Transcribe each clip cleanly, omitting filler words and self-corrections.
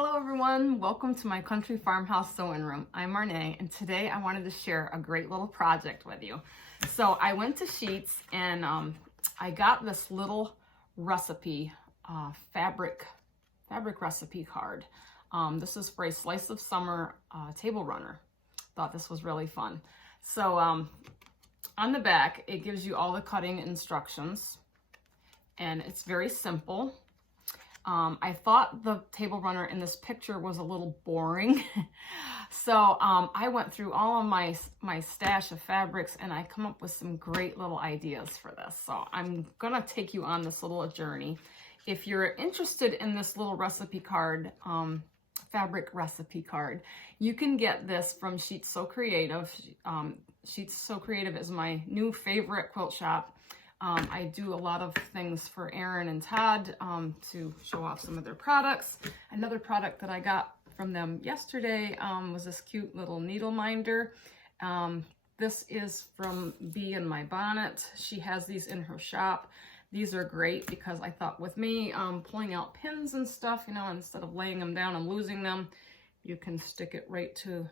Hello everyone, welcome to my country farmhouse sewing room. I'm Marnay and today I wanted to share a great little project with you. So I went to Sheets and I got this little recipe, fabric recipe card. This is for a slice of summer table runner. Thought this was really fun. So on the back it gives you all the cutting instructions and it's very simple. I thought the table runner in this picture was a little boring. So I went through all of my stash of fabrics and I come up with some great little ideas for this. So I'm gonna take you on this little journey. If you're interested in this little recipe card, fabric recipe card, you can get this from Sheets So Creative. Sheets So Creative is my new favorite quilt shop. I do a lot of things for Aaron and Todd to show off some of their products. Another product that I got from them yesterday was this cute little needle minder. This is from Bee in My Bonnet. She has these in her shop. These are great because I thought with me pulling out pins and stuff, you know, instead of laying them down and losing them, you can stick it right to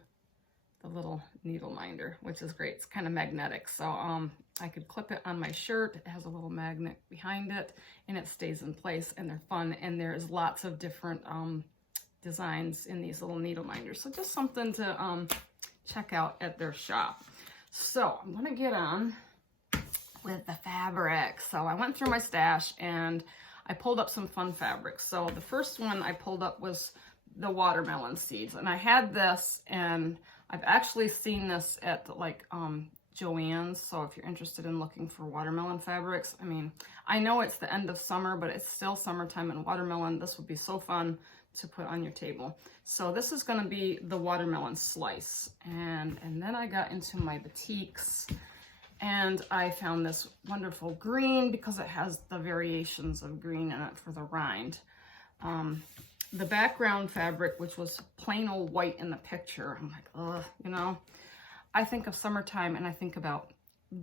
the little needle minder, which is great. It's kind of magnetic. So I could clip it on my shirt. It has a little magnet behind it and it stays in place and they're fun. And there's lots of different designs in these little needle minders. So just something to check out at their shop. So I'm gonna get on with the fabric. So I went through my stash and I pulled up some fun fabrics. So the first one I pulled up was the watermelon seeds. And I had this and I've actually seen this at like Joann's, so if you're interested in looking for watermelon fabrics, I mean, I know it's the end of summer, but it's still summertime and watermelon. This would be so fun to put on your table. So this is going to be the watermelon slice. And then I got into my batiks and I found this wonderful green because it has the variations of green in it for the rind. The background fabric, which was plain old white in the picture, I'm like, ugh, you know, I think of summertime and I think about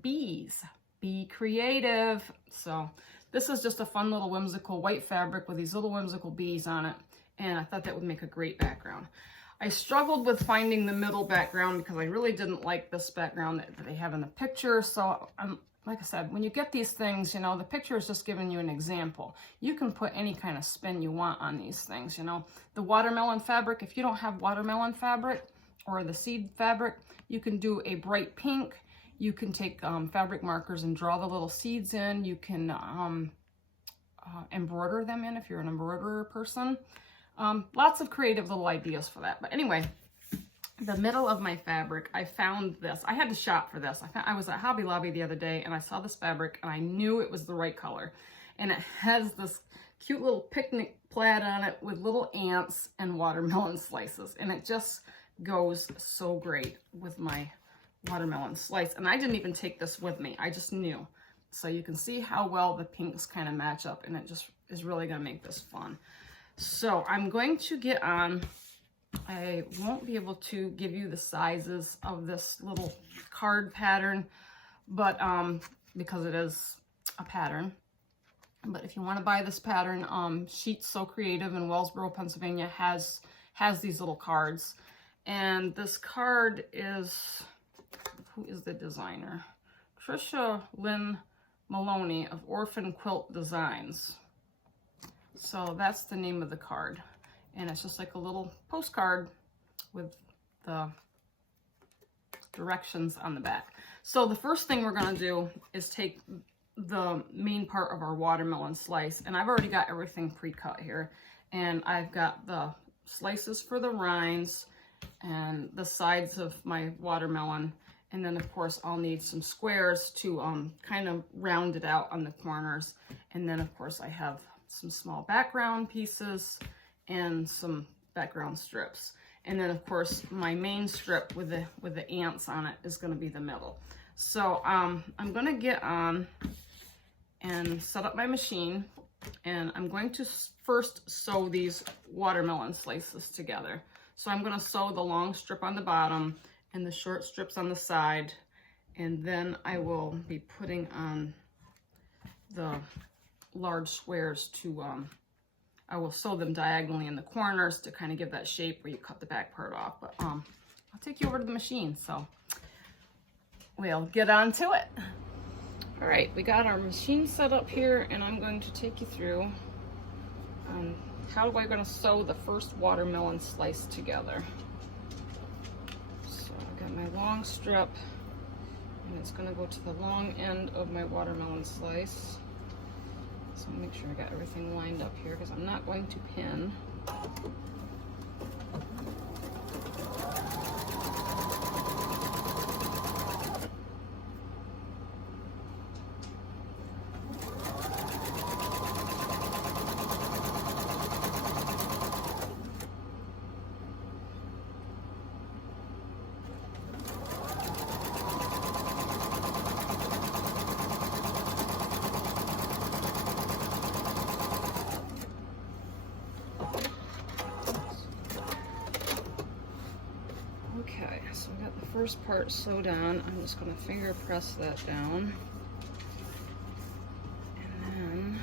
bees. Be creative. So this is just a fun little whimsical white fabric with these little whimsical bees on it. And I thought that would make a great background. I struggled with finding the middle background because I really didn't like this background that they have in the picture. So like I said, when you get these things, you know, the picture is just giving you an example. You can put any kind of spin you want on these things, you know. The watermelon fabric, if you don't have watermelon fabric or the seed fabric, you can do a bright pink. You can take fabric markers and draw the little seeds in. You can embroider them in if you're an embroiderer person. Lots of creative little ideas for that. But anyway, the middle of my fabric, I found this. I had to shop for this. I was at Hobby Lobby the other day and I saw this fabric and I knew it was the right color. And it has this cute little picnic plaid on it with little ants and watermelon slices. And it just goes so great with my watermelon slice. And I didn't even take this with me. I just knew. So you can see how well the pinks kind of match up and it just is really going to make this fun. So I'm going to get on. I won't be able to give you the sizes of this little card pattern, but because it is a pattern. But if you want to buy this pattern, Sheets So Creative in Wellsboro, Pennsylvania has these little cards. And this card is, who is the designer? Trisha Lynn Maloney of Orphan Quilt Designs. So that's the name of the card. And it's just like a little postcard with the directions on the back. So the first thing we're going to do is take the main part of our watermelon slice. And I've already got everything pre-cut here. And I've got the slices for the rinds and the sides of my watermelon. And then of course I'll need some squares to kind of round it out on the corners. And then of course I have some small background pieces and some background strips. And then of course my main strip with the ants on it is going to be the middle. So I'm going to get on and set up my machine and I'm going to first sew these watermelon slices together. So I'm going to sew the long strip on the bottom and the short strips on the side, and then I will be putting on the large squares to I will sew them diagonally in the corners to kind of give that shape where you cut the back part off. But I'll take you over to the machine, so we'll get on to it. All right, we got our machine set up here, and I'm going to take you through how I'm going to sew the first watermelon slice together. So I've got my long strip, and it's going to go to the long end of my watermelon slice. So make sure I got everything lined up here because I'm not going to pin. Okay, so I got the first part sewed on. I'm just going to finger press that down. And then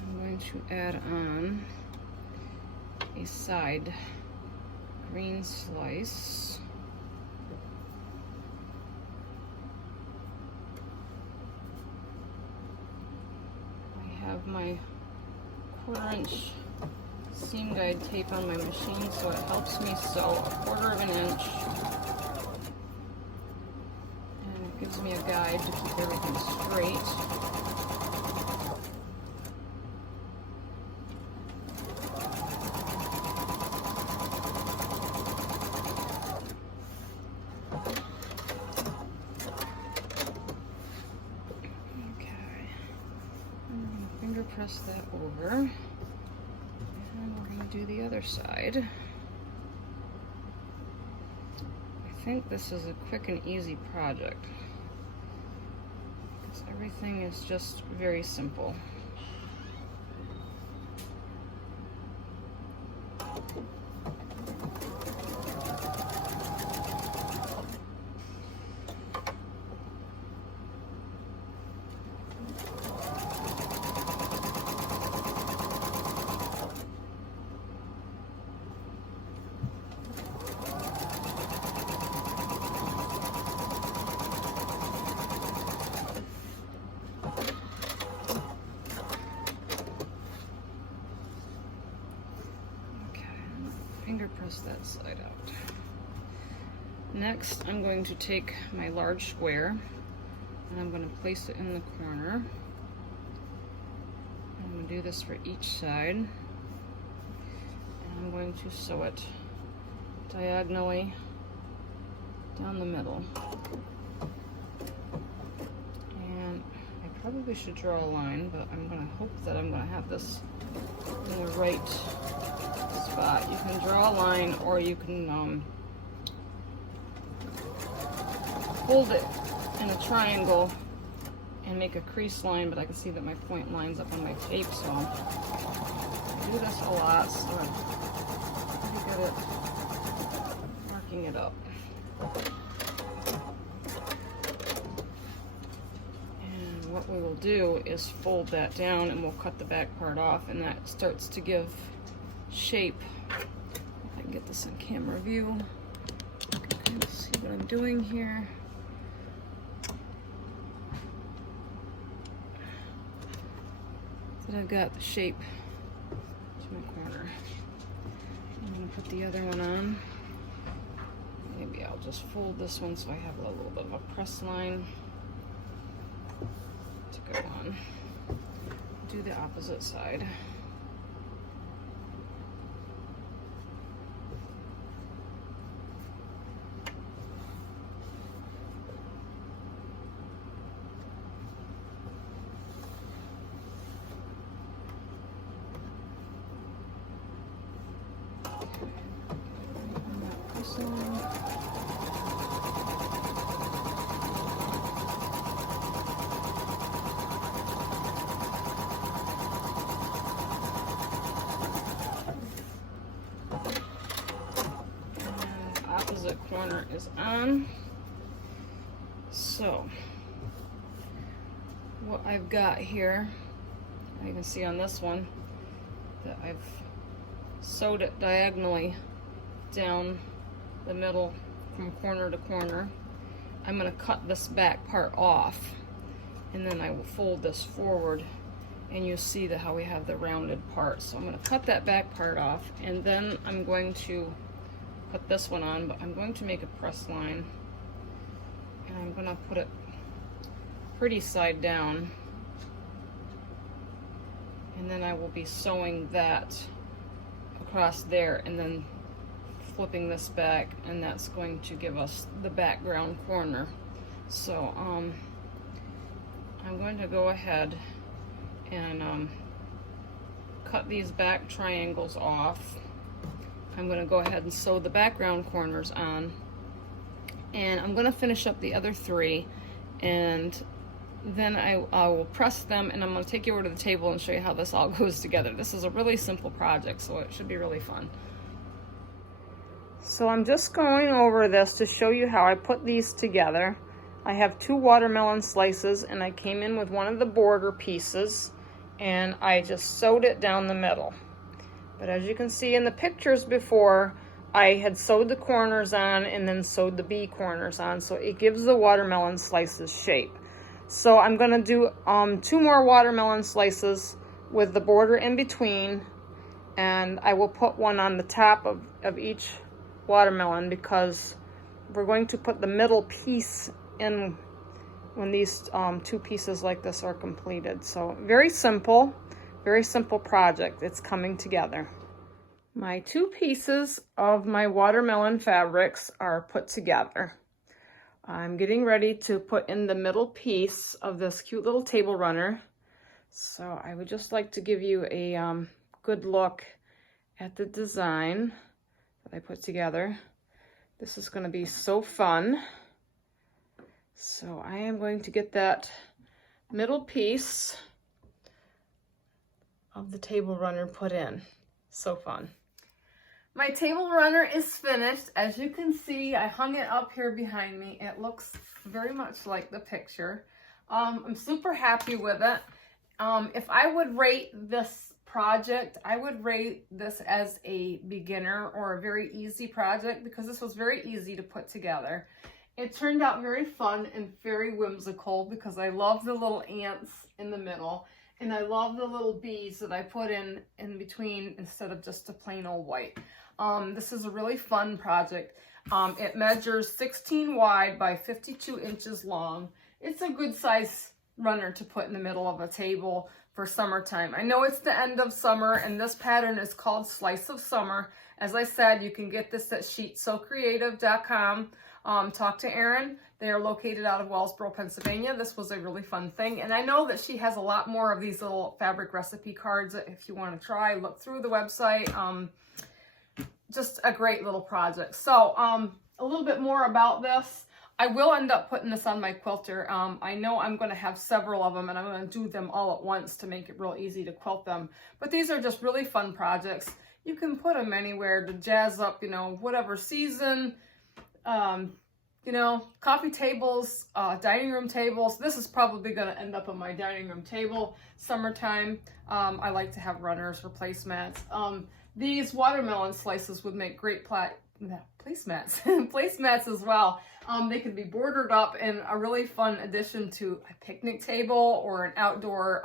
I'm going to add on a side green slice. I have my 1/4 inch seam guide tape on my machine, so it helps me sew 1/4 inch, and it gives me a guide to keep everything straight. Okay, I'm going to finger press that over. Do the other side. I think this is a quick and easy project because everything is just very simple. Finger press that side out. Next, I'm going to take my large square and I'm going to place it in the corner. I'm going to do this for each side, and I'm going to sew it diagonally down the middle. And I probably should draw a line, but I'm going to hope that I'm going to have this in the right spot. You can draw a line, or you can fold it in a triangle and make a crease line, but I can see that my point lines up on my tape, so I do this a lot, so I'm pretty good at marking it up. And what we will do is fold that down, and we'll cut the back part off, and that starts to give shape. If I can get this in camera view, you can kind of see what I'm doing here. So I've got the shape to my corner. I'm going to put the other one on. Maybe I'll just fold this one so I have a little bit of a press line to go on. Do the opposite side. Opposite corner is on. So what I've got here, you can see on this one that I've sewed it diagonally down the middle from corner to corner. I'm going to cut this back part off, and then I will fold this forward, and you'll see how we have the rounded part. So I'm going to cut that back part off, and then I'm going to put this one on, but I'm going to make a press line, and I'm going to put it pretty side down, and then I will be sewing that across there and then flipping this back, and that's going to give us the background corner. So I'm going to go ahead and cut these back triangles off. I'm going to go ahead and sew the background corners on, and I'm going to finish up the other three, and then I will press them, and I'm going to take you over to the table and show you how this all goes together. This is a really simple project, so it should be really fun. So I'm just going over this to show you how I put these together. I have 2 watermelon slices, and I came in with one of the border pieces, and I just sewed it down the middle. But as you can see in the pictures before, I had sewed the corners on and then sewed the B corners on, so it gives the watermelon slices shape. So I'm going to do 2 more watermelon slices with the border in between, and I will put one on the top of each watermelon, because we're going to put the middle piece in when these 2 pieces like this are completed. So very simple project. It's coming together. My 2 pieces of my watermelon fabrics are put together. I'm getting ready to put in the middle piece of this cute little table runner. So I would just like to give you a good look at the design that I put together. This is going to be so fun. So I am going to get that middle piece of the table runner put in. So fun. My table runner is finished. As you can see, I hung it up here behind me. It looks very much like the picture. I'm super happy with it. If I would rate this project, I would rate this as a beginner or a very easy project, because this was very easy to put together. It turned out very fun and very whimsical, because I love the little ants in the middle, and I love the little bees that I put in between instead of just a plain old white. This is a really fun project. It measures 16 wide by 52 inches long. It's a good size runner to put in the middle of a table for summertime. I know it's the end of summer, and this pattern is called Slice of Summer. As I said, you can get this at sheetsewcreative.com. Talk to Erin. They are located out of Wellsboro, Pennsylvania. This was a really fun thing, and I know that she has a lot more of these little fabric recipe cards. If you want to try, look through the website. Just a great little project. So a little bit more about this. I will end up putting this on my quilter. I know I'm going to have several of them, and I'm going to do them all at once to make it real easy to quilt them. But these are just really fun projects. You can put them anywhere to jazz up, you know, whatever season. You know, coffee tables, dining room tables. This is probably going to end up on my dining room table. Summertime, I like to have runners or placemats. These watermelon slices would make great placemats, placemats as well. They could be bordered up in a really fun addition to a picnic table or an outdoor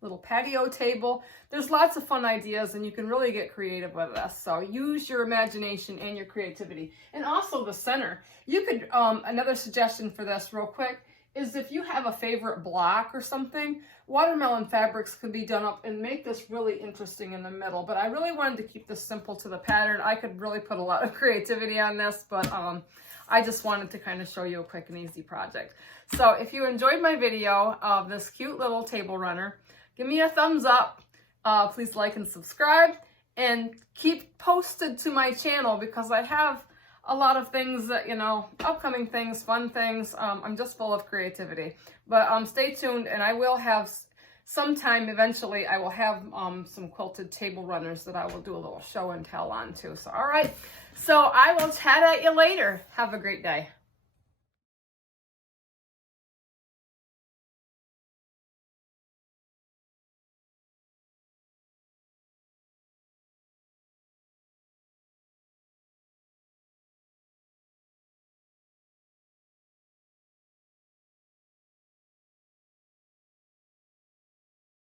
little patio table. There's lots of fun ideas, and you can really get creative with this. So use your imagination and your creativity. And also the center. You could, another suggestion for this real quick is if you have a favorite block or something, watermelon fabrics could be done up and make this really interesting in the middle. But I really wanted to keep this simple to the pattern. I could really put a lot of creativity on this, but I just wanted to kind of show you a quick and easy project. So if you enjoyed my video of this cute little table runner, give me a thumbs up. Please like and subscribe, and keep posted to my channel, because I have a lot of things that, you know, upcoming things, fun things. I'm just full of creativity. But stay tuned, and I will have sometime eventually, I will have some quilted table runners that I will do a little show and tell on too. So, all right. So I will chat at you later. Have a great day.